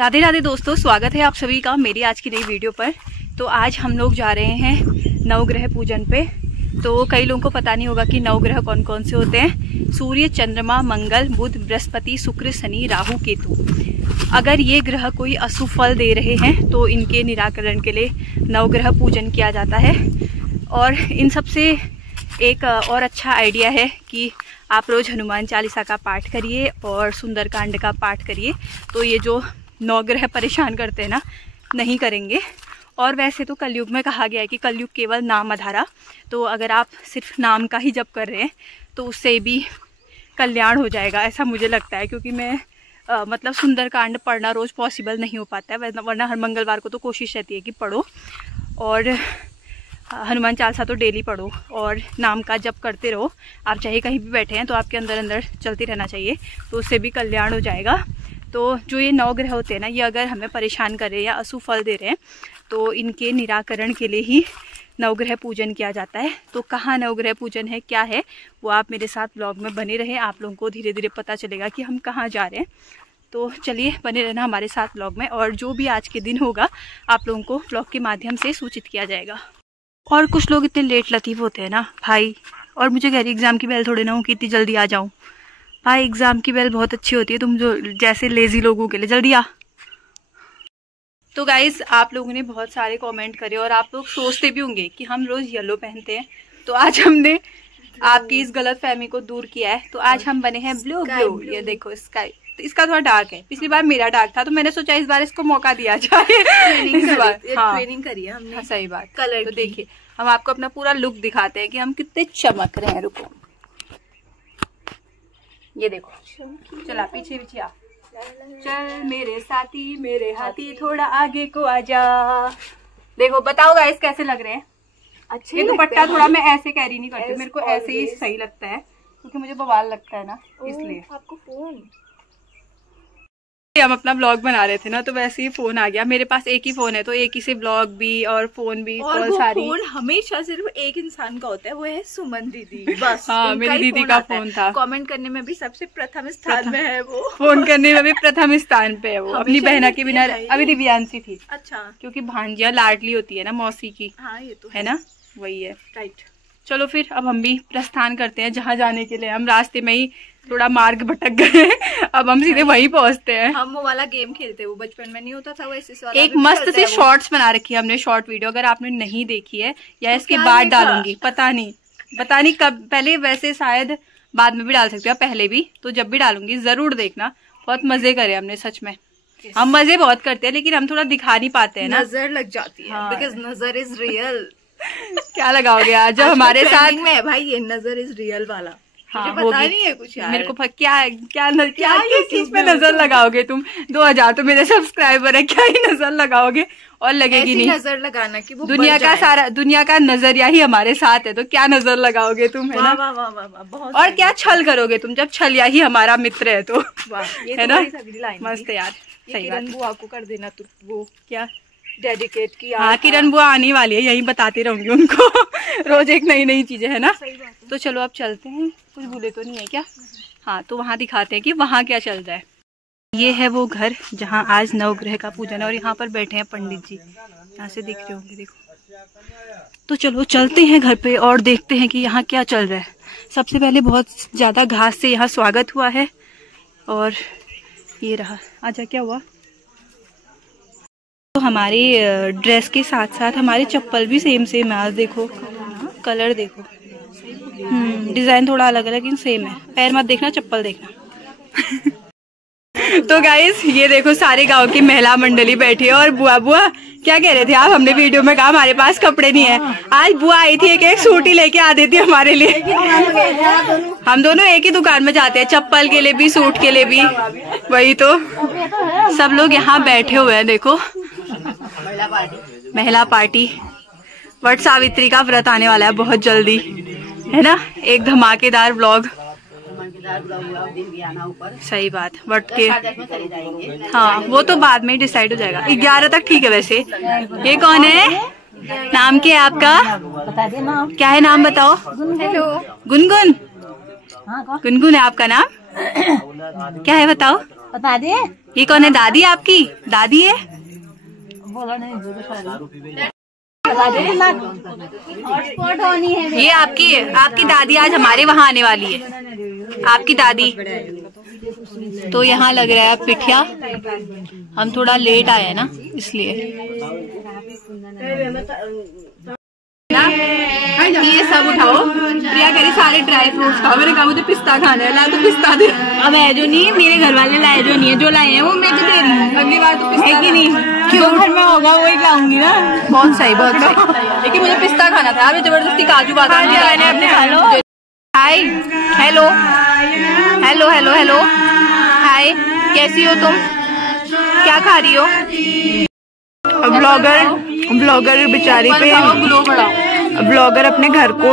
राधे राधे दोस्तों, स्वागत है आप सभी का मेरी आज की नई वीडियो पर। तो आज हम लोग जा रहे हैं नवग्रह पूजन पे। तो कई लोगों को पता नहीं होगा कि नवग्रह कौन कौन से होते हैं। सूर्य, चंद्रमा, मंगल, बुध, बृहस्पति, शुक्र, शनि, राहु, केतु। अगर ये ग्रह कोई अशुभ फल दे रहे हैं तो इनके निराकरण के लिए नवग्रह पूजन किया जाता है। और इन सब से एक और अच्छा आइडिया है कि आप रोज़ हनुमान चालीसा का पाठ करिए और सुंदरकांड का पाठ करिए, तो ये जो नवग्रह परेशान करते हैं ना, नहीं करेंगे। और वैसे तो कलयुग में कहा गया है कि कलयुग केवल नाम आधारा, तो अगर आप सिर्फ नाम का ही जप कर रहे हैं तो उससे भी कल्याण हो जाएगा, ऐसा मुझे लगता है। क्योंकि मैं मतलब सुंदरकांड पढ़ना रोज़ पॉसिबल नहीं हो पाता है, वरना हर मंगलवार को तो कोशिश रहती है कि पढ़ो, और हनुमान चालीसा तो डेली पढ़ो और नाम का जप करते रहो। आप चाहे कहीं भी बैठे हैं तो आपके अंदर अंदर चलती रहना चाहिए, तो उससे भी कल्याण हो जाएगा। तो जो ये नवग्रह होते हैं ना, ये अगर हमें परेशान कर रहे हैं या अशुभ फल दे रहे हैं तो इनके निराकरण के लिए ही नवग्रह पूजन किया जाता है। तो कहाँ नवग्रह पूजन है, क्या है, वो आप मेरे साथ ब्लॉग में बने रहें। आप लोगों को धीरे धीरे पता चलेगा कि हम कहाँ जा रहे हैं। तो चलिए बने रहना हमारे साथ ब्लॉग में, और जो भी आज के दिन होगा आप लोगों को ब्लॉग के माध्यम से सूचित किया जाएगा। और कुछ लोग इतने लेट लतीफ़ होते हैं ना भाई, और मुझे कह रही एग्ज़ाम की बेल थोड़े ना हो कि इतनी जल्दी आ जाऊँ। भाई एग्ज़ाम की बेल बहुत अच्छी होती है, तुम जो जैसे लेज़ी लोगों के लिए जल्दी आ। तो गाइज़, आप लोगों ने बहुत सारे कमेंट करे और आप लोग सोचते भी होंगे कि हम रोज़ येलो पहनते हैं, तो आज हमने आपकी इस गलत फहमी को दूर किया है। तो आज हम बने हैं ब्लू ब्लू। ये देखो स्काई, तो इसका थोड़ा डार्क है। पिछली बार मेरा डार्क था, तो मैंने सोचा इस बार इसको मौका दिया जाए। ट्रेनिंग करी है हमने। हाँ, सही बात। कलर तो देखिए हम आपको अपना पूरा लुक दिखाते हैं कि हम कितने चमक रहे हैं। रुको, ये देखो, चला पीछे पीछे आ, चल मेरे साथी मेरे हाथी थोड़ा आगे को आजा। देखो बताओ गाइस कैसे लग रहे हैं। अच्छे ये दुपट्टा थोड़ा मैं ऐसे कैरी नहीं करती, मेरे को ऐसे ही सही लगता है क्योंकि मुझे बवाल लगता है ना, इसलिए। आपको फोन, हम अपना ब्लॉग बना रहे थे ना, तो वैसे ही फोन आ गया। मेरे पास एक ही फोन है, तो एक ही से ब्लॉग भी और फोन भी, और वो सारी। फोन हमेशा सिर्फ एक इंसान का होता है, वो है सुमन दीदी, बस। हाँ, मेरी दीदी का फोन था। कमेंट करने में भी सबसे प्रथम स्थान में है वो। फोन करने में भी प्रथम स्थान पे है वो, अपनी बहना के बिना। अभी दिव्यांशी थी। अच्छा, क्योंकि भांजिया लाडली होती है ना मौसी की। हाँ ये तो है ना, वही है। राइट। चलो फिर अब हम भी प्रस्थान करते हैं जहाँ जाने के लिए। हम रास्ते में ही थोड़ा मार्ग भटक गए, अब हम सीधे वहीं पहुँचते हैं। हम वो वाला गेम खेलते, वो बचपन में नहीं होता था वैसे एक मस्त से शॉर्ट्स बना रखी है हमने, शॉर्ट वीडियो। अगर आपने नहीं देखी है या इसके बाद डालूंगी, पता नहीं कब, पहले वैसे शायद बाद में भी डाल सकते हो, पहले भी। तो जब भी डालूंगी जरूर देखना। बहुत मजे करे हमने, सच में। हम मजे बहुत करते हैं, लेकिन हम थोड़ा दिखा नहीं पाते हैं ना, नजर लग जाती है। बिकॉज नजर इज रियल। क्या लगाओगे आज जब हमारे साथ में है भाई, ये नजर इज रियल वाला। हाँ, मुझे पता नहीं है कुछ यार। मेरे को क्या किस चीज पे नजर लगाओगे तुम? 2000 तो मेरे सब्सक्राइबर है, क्या ही नजर लगाओगे? और लगेगी नहीं नजर लगाना कि वो दुनिया का नजरिया ही हमारे साथ है, तो क्या नजर लगाओगे तुम, है ना? वाह वाह वाह वाह, बहुत। और क्या छल करोगे तुम जब छलिया ही हमारा मित्र है, तो ये है ना? मस्त यार, सही बात। बुआ को कर देना तू, वो क्या डेडिकेट किया। हाँ, किरण बुआ आने वाली है, यही बताती रहूंगी उनको रोज एक नई नई चीजें, है ना? तो चलो अब चलते हैं। कुछ भूले तो नहीं है क्या? हाँ, तो वहाँ दिखाते हैं कि वहाँ क्या चल रहा है। ये है वो घर जहाँ आज नवग्रह का पूजन है, और यहाँ पर बैठे हैं पंडित जी, यहाँ से दिख रहे होंगे, देखो। तो चलो चलते हैं घर पे और देखते हैं कि यहाँ क्या चल रहा है। सबसे पहले बहुत ज्यादा घास से यहाँ स्वागत हुआ है, और ये रहा। आजा, क्या हुआ? तो हमारे ड्रेस के साथ साथ हमारे चप्पल भी सेम सेम है। आज देखो, कलर देखो, डिजाइन थोड़ा अलग अलग लेकिन सेम है। पैर मत देखना, चप्पल देखना। तो गाइस, ये देखो सारे गांव की महिला मंडली बैठी है। और बुआ क्या कह रहे थे आप? हमने वीडियो में कहा हमारे पास कपड़े नहीं है। आज बुआ आई थी, एक सूट ही लेके आ देती हमारे लिए। हम दोनों एक ही दुकान में जाते हैं, चप्पल के लिए भी सूट के लिए भी। वही तो, सब लोग यहाँ बैठे हुए हैं। देखो, महिला पार्टी। वट सावित्री का व्रत आने वाला है बहुत जल्दी, है ना? एक धमाकेदार व्लॉग। सही बात। वट के, हाँ, वो तो बाद में डिसाइड हो जाएगा। 11 तक ठीक है। वैसे ये कौन है? नाम क्या है आपका? बता दे नाम। क्या है नाम बताओ? हेलो, गुनगुन। गुनगुन है आपका नाम? क्या है बताओ? बता दे। ये कौन है? दादी आपकी? दादी है? ये आपकी दादी आज हमारे वहाँ आने वाली है, आपकी दादी। तो यहाँ लग रहा है पिठिया, हम थोड़ा लेट आए हैं ना इसलिए। ये सब उठाओ। प्रिया कह रही सारे ड्राई फ्रूट्स खाओ। मैंने कहा मुझे पिस्ता खाना है, ला तो पिस्ता दे। अब है जो नहीं, मेरे घर वाले लाए जो नहीं है, जो लाए हैं वो मैं तो दे रही हूँ। अगली बार तो पिस्ता की नहीं, क्यों घर में होगा वही लाऊंगी ना। बहुत सही, बहुत सही। लेकिन मुझे पिस्ता खाना था, अभी जबरदस्ती काजू बादाम मैंने अपने खा लो। हाय, हेलो हेलो हेलो हेलो, हाय, कैसी हो तुम? क्या खा रही हो? ब्लॉगर बेचारी पे ब्लॉगर अपने घर को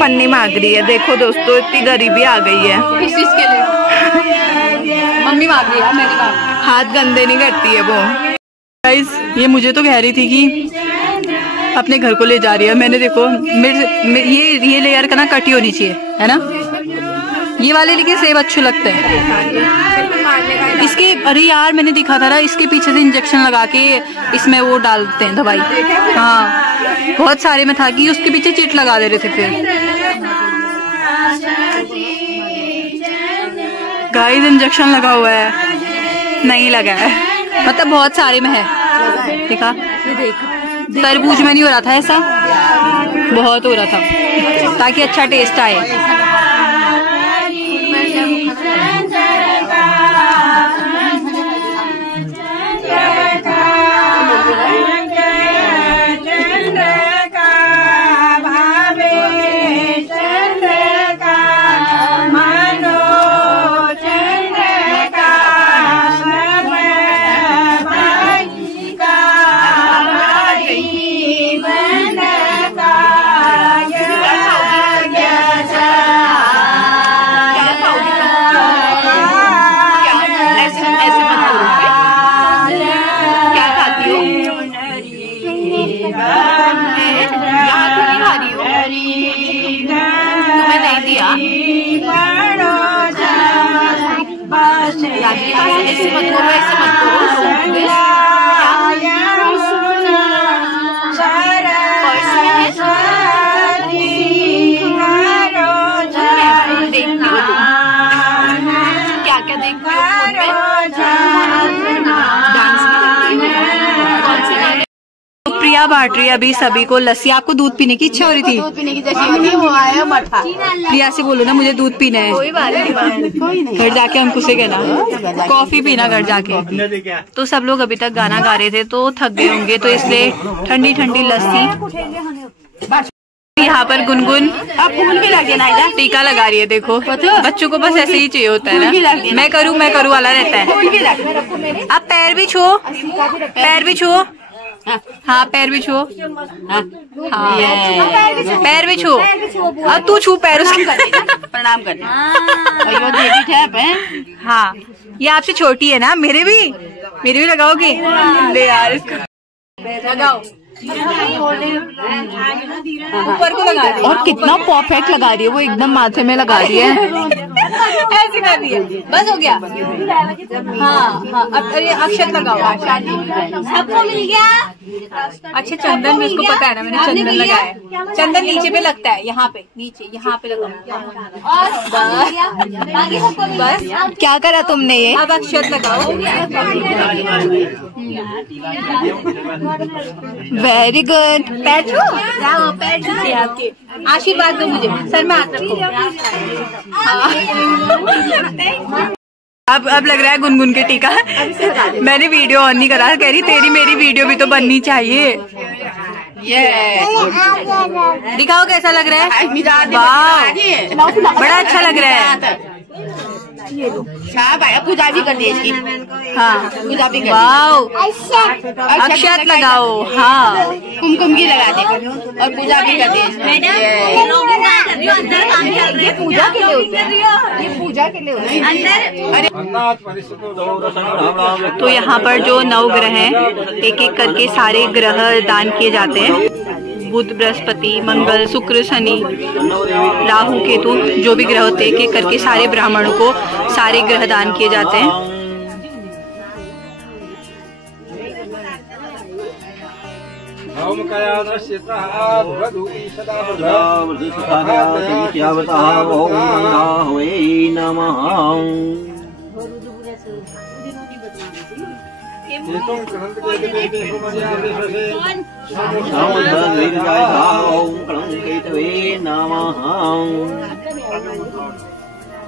पन्नी मांग रही है। देखो दोस्तों, इतनी गरीबी आ गई है। किस चीज के लिए? मम्मी मांग रही है, मैंने मांग। हाथ गंदे नहीं करती है वो। गाइस, ये मुझे तो कह रही थी कि अपने घर को ले जा रही है। मैंने देखो ये लेयर का ना कटी होनी चाहिए, है ना? ये वाले लेकिन सेब अच्छे लगते हैं इसके। अरे यार, मैंने दिखा था ना, इसके पीछे से इंजेक्शन लगा के इसमें वो डालते हैं दवाई। हाँ, बहुत सारे में था कि उसके पीछे चिट लगा दे रहे थे। फिर गाइस, इंजेक्शन लगा हुआ है, नहीं लगा है, मतलब बहुत सारे में है। देखा, तरबूज में नहीं हो रहा था ऐसा, बहुत हो रहा था ताकि अच्छा टेस्ट आए। ऐसे मत करो, ऐसे मत करो। क्या क्या देखती हो? प्रिया बांट रही है अभी सभी को लस्सी। आपको दूध पीने की इच्छा हो रही थी? दूध पीने की जैसे वो आया मठा। प्रिया से बोलो ना, मुझे दूध पीना है। कोई बात नहीं, घर जाके हमको से कहना, कॉफी पीना घर जाके। तो सब लोग अभी तक गाना गा रहे थे तो थक गए होंगे, तो इसलिए ठंडी ठंडी लस्सी। यहाँ पर गुनगुन अब फूल भी लगे ना, टीका लगा रही है। देखो, बच्चों को बस ऐसे ही चाहिए होता है ना, मैं करूँ वाला रहता है। अब पैर भी छुओ, पैर भी छुओ। हाँ, पैर भी छुओ। हाँ, पैर भी छुओ। अब तू छू पैर उसके। प्रणाम करने। हाँ, ये आपसे छोटी है ना, मेरे भी लगाओगे? ले यार, इसको लगाओ, ऊपर को लगा रही है। और कितना परफेक्ट लगा रही है वो, एकदम माथे में लगा रही है। ऐसे कर रही है, बस हो गया। हाँ, अब अक्षत लगाओ। सबको मिल गया। अच्छा, चंदन भी उसको पता है ना, मैंने चंदन लगाया। चंदन नीचे पे लगता है, यहाँ पे नीचे, यहाँ पे लगाओ। बस, क्या करा तुमने ये? अब अक्षत लगाओ। Very good. पैर छू, पैर छू आपके। आशीर्वाद दो मुझे, सर में हाथ रखो। अब लग रहा है गुनगुन के टीका। मैंने वीडियो ऑन नहीं करा, कह रही तेरी मेरी वीडियो भी तो बननी चाहिए। ये दिखाओ कैसा लग रहा है। वाह, बड़ा अच्छा लग रहा है। पूजा भी कर दी इसकी। हाँ, पूजा भी कर। वाह, अक्षत लगाओ। हाँ, कुमकुम की लगा दे और पूजा भी कर दी। ये पूजा के लिए होता है, ये पूजा के लिए होता है। तो यहाँ पर जो 9 ग्रह हैं, एक एक करके सारे ग्रह दान किए जाते हैं। बुध, बृहस्पति, मंगल, शुक्र, शनि, राहु, केतु, जो भी ग्रह होते हैं, एक एक करके सारे ब्राह्मणों को सारे ग्रह दान किए जाते हैं। ओम कयानश्चित्तः भवदुति सदा नमः।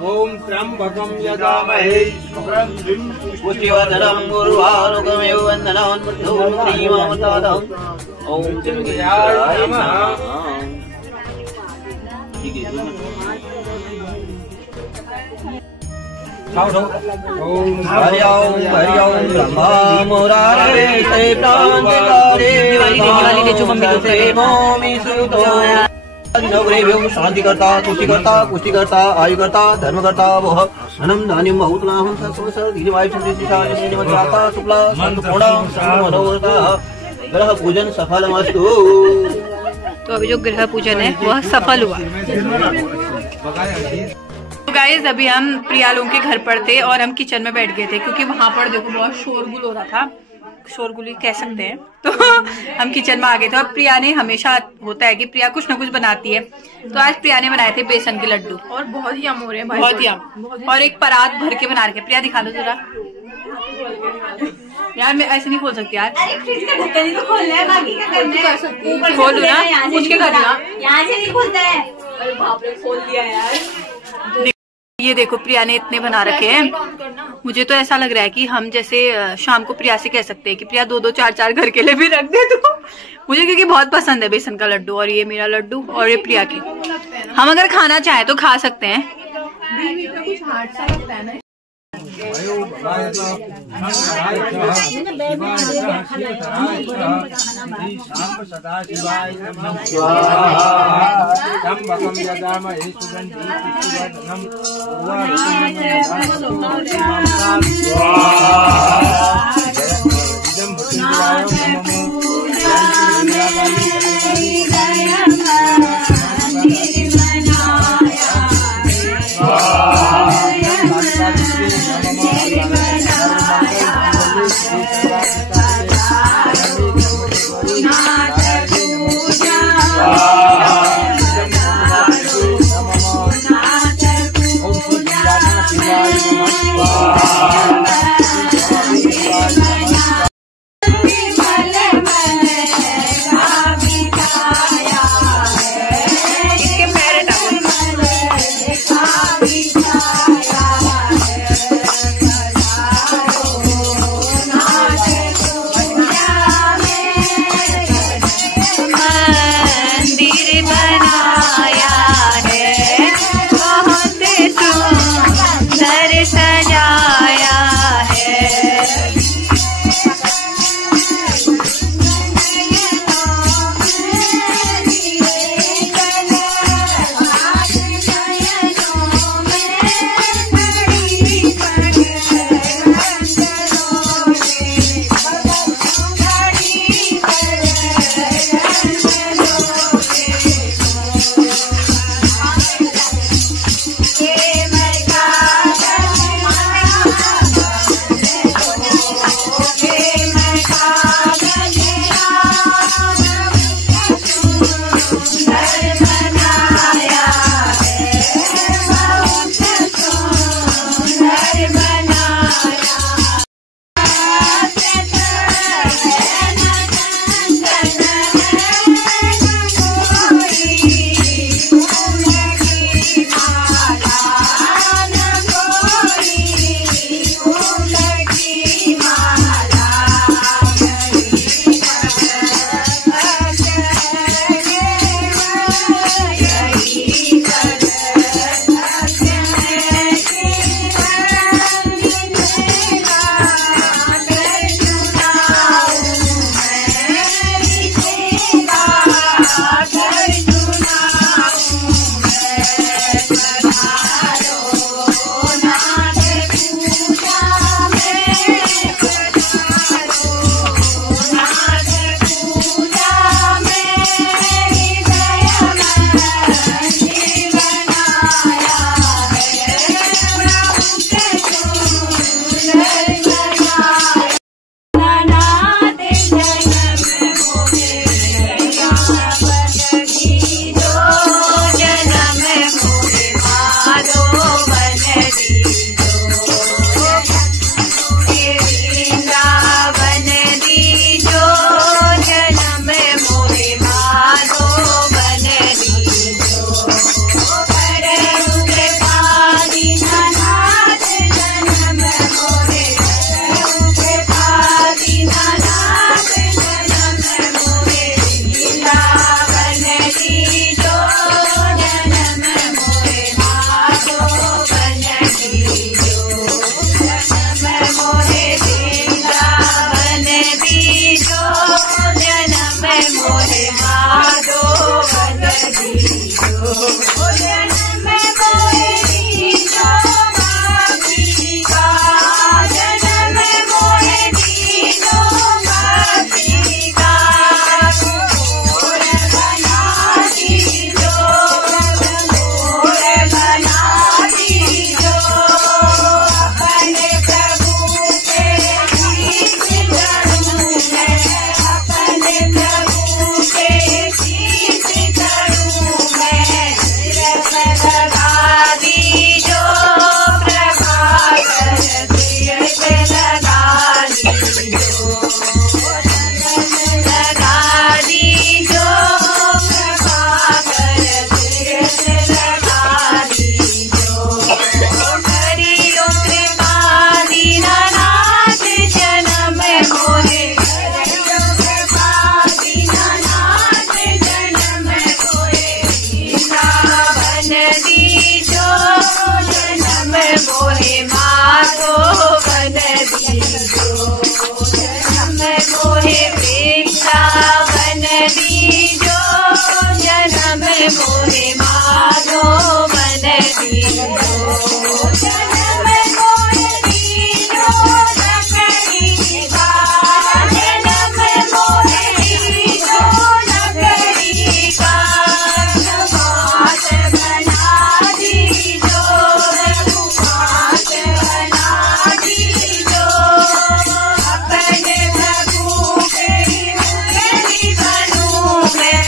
ओम त्र्यंबकं यजामहे पुष्टिवर्धनं गुरुवारुकमेव वन्दनं बुद्धं श्रीममतादं। ओम त्र्यंबकाय नमः। हरि ओम ब्रह्मा मुरारे ते प्रांतकारे मोमि सुतो नवग्रहेभ्यो शांतिकर्ता तुष्टिकर्ता पुष्टिकर्ता आयुकर्ता धर्मकर्ता वह धनम धान्यम बहुतलाहं सत्सवसर दीर्घायु संतृष्टिशालिनीमत्राता शुक्ला संपूर्ण मनोरथा ग्रह पूजन सफलमस्तु। तो अभी जो ग्रह पूजन है वह सफल हुआ। तो गाइस अभी हम प्रिया लोगों के घर पर थे और हम किचन में बैठ गए थे क्योंकि वहां पर देखो बहुत शोरगुल हो रहा था, शोरगुल ही कह सकते हैं। तो हम किचन में आ गए थे और प्रिया ने हमेशा होता है कि प्रिया कुछ ना कुछ बनाती है, तो आज प्रिया ने बनाए थे बेसन के लड्डू और बहुत ही यम हो रहे हैं, बहुत यम। और एक परात भर के बना रखे। प्रिया दिखा दो जरा। यार मैं ऐसे नहीं खोल सकती यार, खोलो ना, उसके घर यहाँ से नहीं खोलता है। खोल दिया यार। ये देखो प्रिया ने इतने बना रखे हैं। मुझे तो ऐसा लग रहा है कि हम जैसे शाम को प्रिया से कह सकते हैं कि प्रिया 2-2 4-4 घर के लिए भी रख दे। तो मुझे क्योंकि बहुत पसंद है बेसन का लड्डू, और ये मेरा लड्डू और ये प्रिया की। हम अगर खाना चाहें तो खा सकते हैं। मोहे वृंदावन दीजो, जन्म मोहे माधोवन दीजो, जन्म मोहे दीजो लकड़ी का, जन्म मोहे दीजो लकड़ी का, रघुनाथ बना दीजो, रघुनाथ बना दीजो, अपने प्रभु के मुरली बनूं मैं,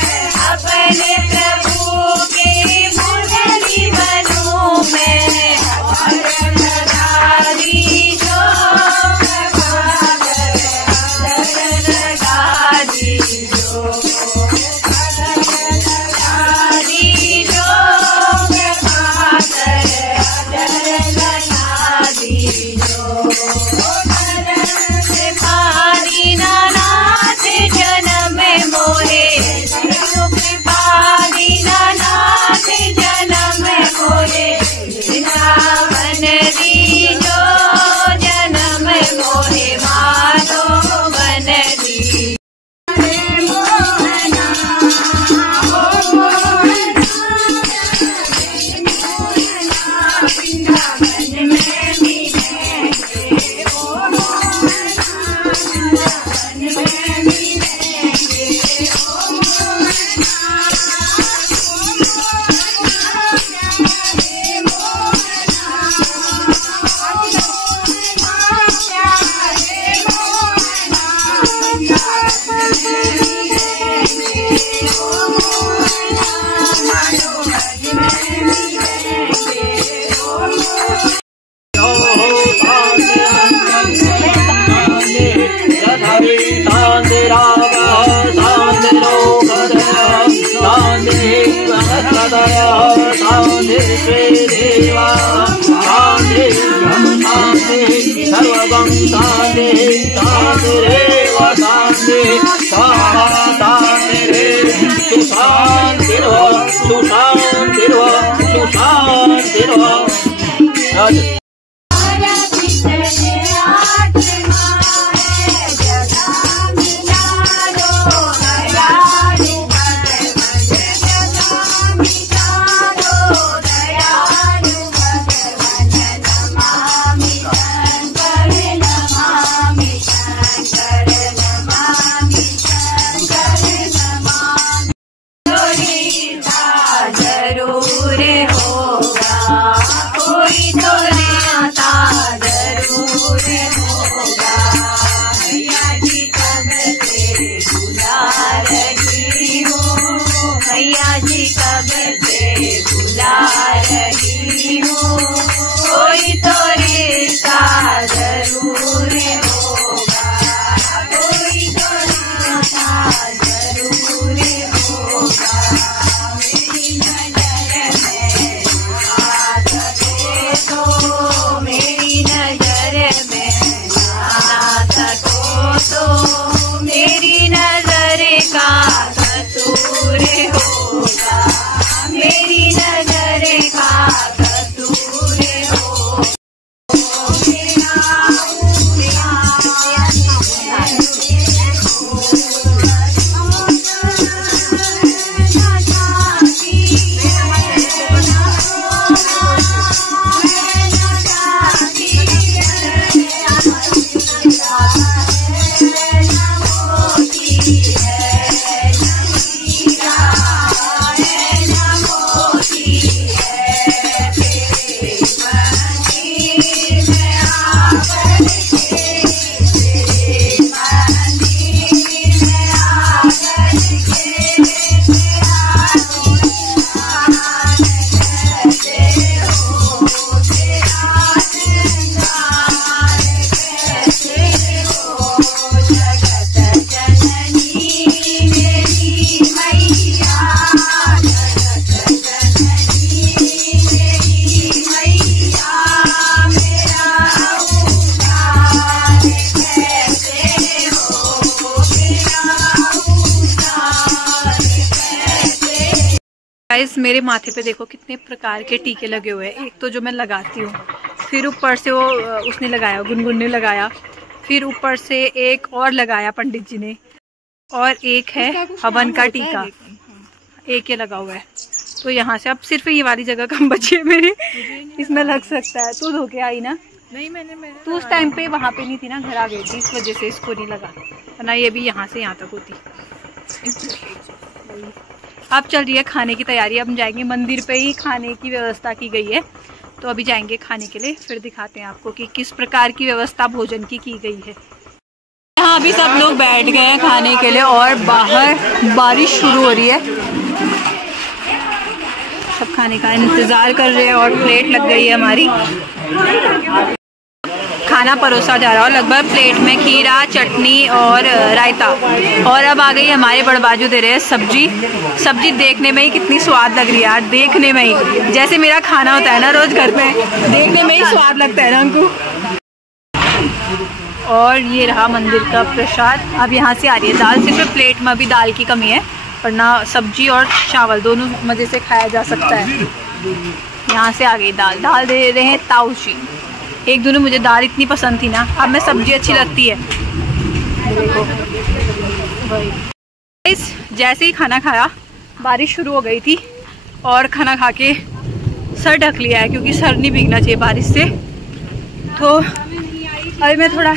अपने प्रभु के मुरली बनूं मैं, और लगा दीजो लगा दीजो, दीनानाथ जन्म मोहे, दीनानाथ जन्म मोहे वृंदावन दीजो, जन्म मोहे माधोवन दीजो। सर्वगं शांति शांतिरेव शांति स्वाहा शांतिरेव सुशांतिर्व सुशांतिर्व सुशांतिर्व। गाइस मेरे माथे पे देखो कितने प्रकार के टीके लगे हुए हैं। एक तो जो मैं लगाती हूँ, फिर ऊपर से वो उसने लगाया, गुनगुन ने लगाया, फिर ऊपर से एक और लगाया पंडित जी ने, और एक है हवन का टीका, एक ये लगा हुआ है। तो यहाँ से अब सिर्फ ये वाली जगह कम बची है मेरी, इसमें लग सकता है। तू धो के आई ना? नहीं, मैंने तू उस टाइम पे वहाँ पे नहीं थी ना, घर आ गई थी, इस वजह से इसको नहीं लगा, वरना ये भी यहाँ से यहाँ तक होती। अब चल रही है खाने की तैयारी। अब हम जाएंगे मंदिर पे ही, खाने की व्यवस्था की गई है, तो अभी जाएंगे खाने के लिए, फिर दिखाते हैं आपको कि किस प्रकार की व्यवस्था भोजन की गई है। यहाँ अभी सब लोग बैठ गए हैं खाने के लिए और बाहर बारिश शुरू हो रही है। सब खाने का इंतजार कर रहे हैं और प्लेट लग गई है हमारी। खाना परोसा जा रहा है, लगभग प्लेट में खीरा, चटनी और रायता। और अब आ गई हमारे बड़बाजू दे रहे हैं सब्जी। सब्जी देखने में ही कितनी स्वाद लग रही है यार, देखने में ही जैसे मेरा खाना होता है ना रोज घर पे, देखने में ही स्वाद लगता है ना हमको। और ये रहा मंदिर का प्रसाद। अब यहाँ से आ रही है दाल, सिर्फ प्लेट में अभी दाल की कमी है, वरना सब्जी और चावल दोनों मज़े से खाया जा सकता है। यहाँ से आ गई दाल। दाल दे रहे हैं ताऊ जी। एक दोनों मुझे दाल इतनी पसंद थी ना, अब मैं सब्जी अच्छी लगती है। जैसे ही खाना खाया बारिश शुरू हो गई थी और खाना खा के सर ढक लिया है, क्योंकि सर नहीं भीगना चाहिए बारिश से। तो अभी मैं थोड़ा,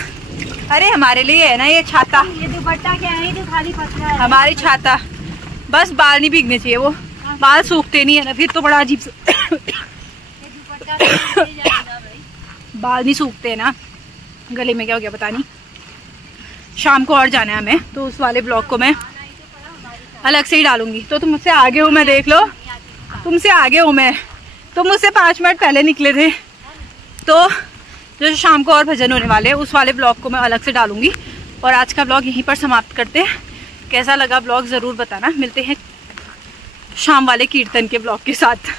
अरे हमारे लिए है ना ये छाता, ये दुपट्टा क्या है जो खाली पतला है, हमारी छाता। बस बाल नहीं भीगने चाहिए, वो बाल सूखते नहीं है ना, फिर तो बड़ा अजीब से बाल नहीं सूखते है ना, गले में क्या हो गया पता नहीं। शाम को और जाना है हमें, तो उस वाले ब्लॉग को मैं अलग से ही डालूंगी। तो तुम मुझसे आगे हो, मैं देख लो, तुमसे आगे हूँ मैं, तुम मुझसे 5 मिनट पहले निकले थे। तो जो शाम को और भजन होने वाले हैं उस वाले ब्लॉग को मैं अलग से डालूंगी। और आज का ब्लॉग यहीं पर समाप्त करते हैं। कैसा लगा ब्लॉग ज़रूर बताना। मिलते हैं शाम वाले कीर्तन के ब्लॉग के साथ।